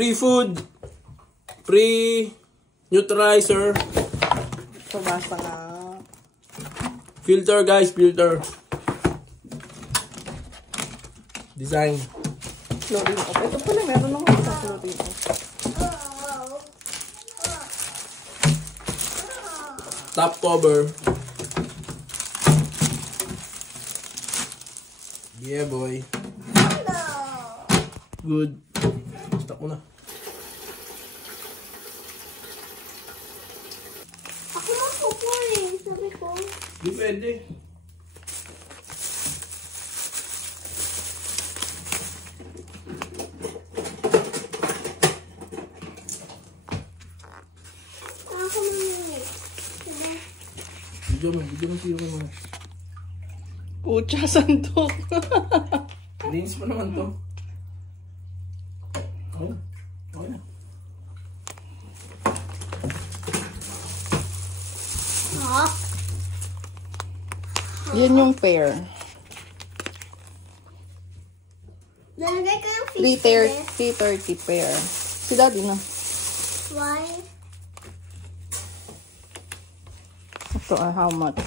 Free food. Free neutralizer. So, basta nga. Filter guys, filter. Design. Chlorine off. Ito pala, meron naman sa chlorine off. Top cover. Yeah boy. Good. Stop mo na. Ako lang po eh. Sabi ko. Di pwede. Ako lang eh. Video mo siyo mo. Pucha, sandok. Linis mo naman to. Oh. Oh yeah. Ha? Yan yung pair. Nalagay ko yung fish 330 pair. Si daddy na. Why? Ito, how much?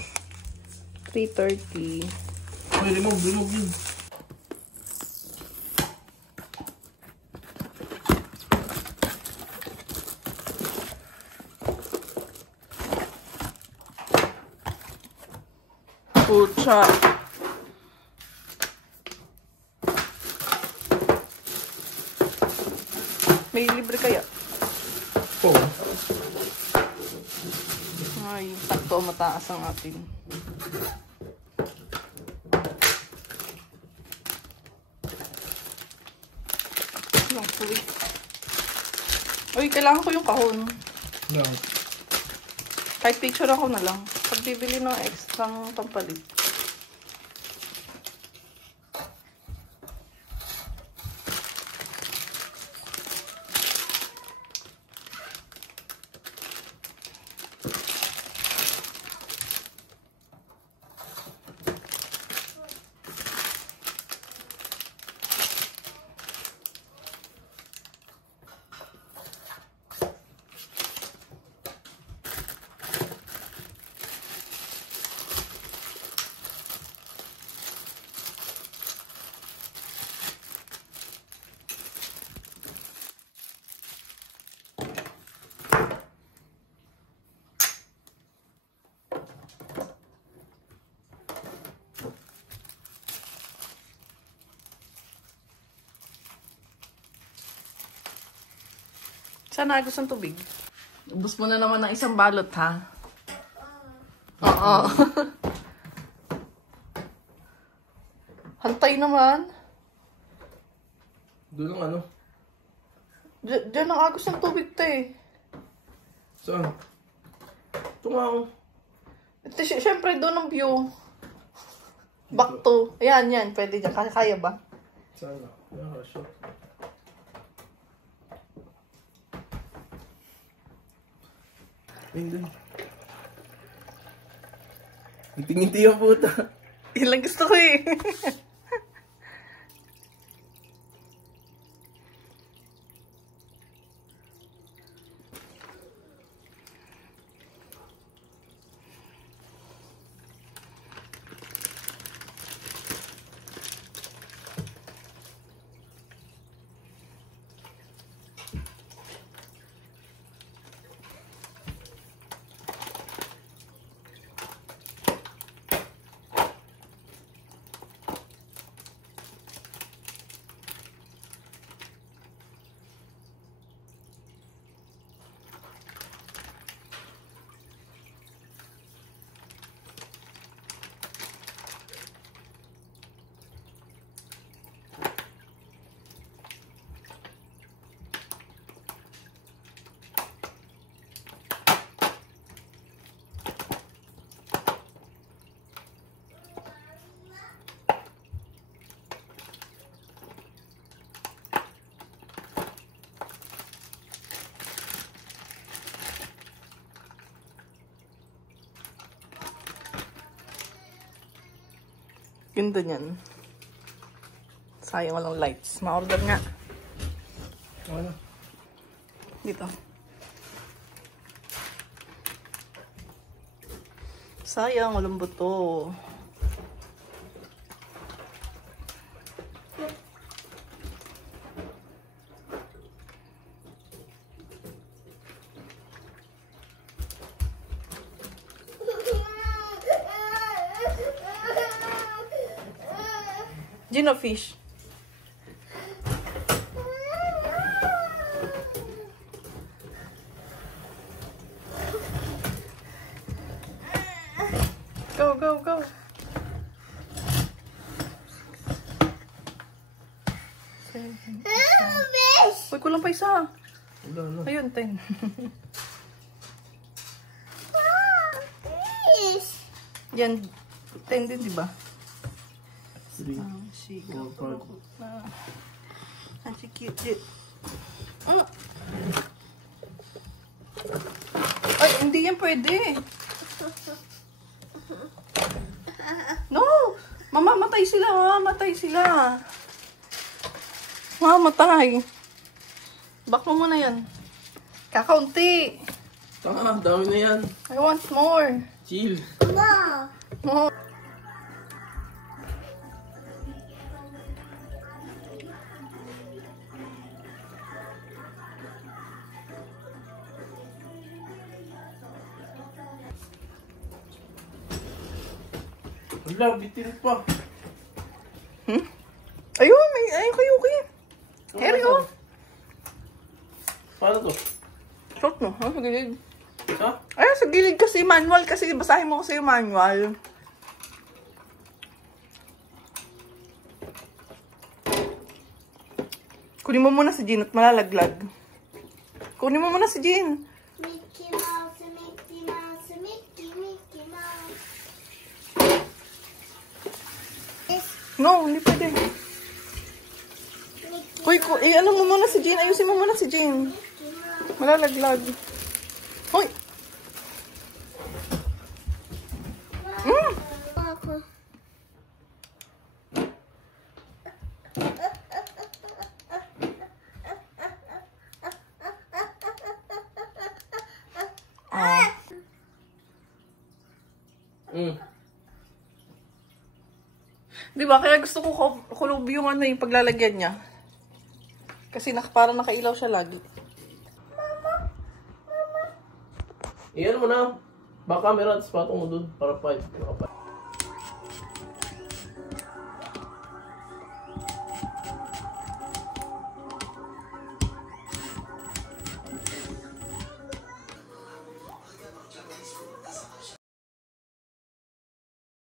330. Ay, remove yun. Pucha. May libre kaya? Oo. Ay, sakto mataas ang atin. Uy, kailangan ko yung kahon. No. Kahit picture ako na lang. Pag bibili ng extra pampalit. Sana gusto ng tubig. Ubus mo na naman ng isang balot, ha? Oo. Hantay naman. Doon ang ano? Diyan ang agos ng tubig, te. Saan? Ito nga ako. Siyempre, doon ang view. Back to. Ayan, yan. Pwede dyan. Kaya ba? Saan na? Nakakashoot. Ayun. Ngiti-ngiti yung puta. Ilang gusto ko eh. Ganda niyan. Sayang walang lights. Ma-order nga. Ano? Dito. Sayang, walang buto. Gino fish. Go, go, go. Uy, kulang pa isa. Wala na. Ayun, 10. Yan, 10 din, di ba? 3, Si 4, 5. Ang si cute. Ay, hindi yan pwede. No! Mamamatay sila, mamamatay sila. Mamamatay. Back mo muna yan. Kakaunti. Tanga, dami na yan. I want more. Chill. No. More. Wala, bitin pa. Ayun, ayun kayo, okay. Carry on. Paano to? Shot mo, ha? Sa gilid. Isa? Ay, sa gilid kasi manual. Kasi basahin mo kasi yung manual. Kunin mo muna si Jean at malalaglag. Kunin mo muna si Jean. Mickey Mouse, Mickey Mouse, Mickey Mouse. No, hindi pwede. Uy, ano mo muna si Jean. Ayusin mo muna si Jean. Malalaglag. Hoy! Ako. Diba? Kaya gusto ko kulub yung ano yung paglalagyan niya. Kasi parang nakailaw siya lagi. Iyan mo na. Back camera at patong mo dun. Para 5.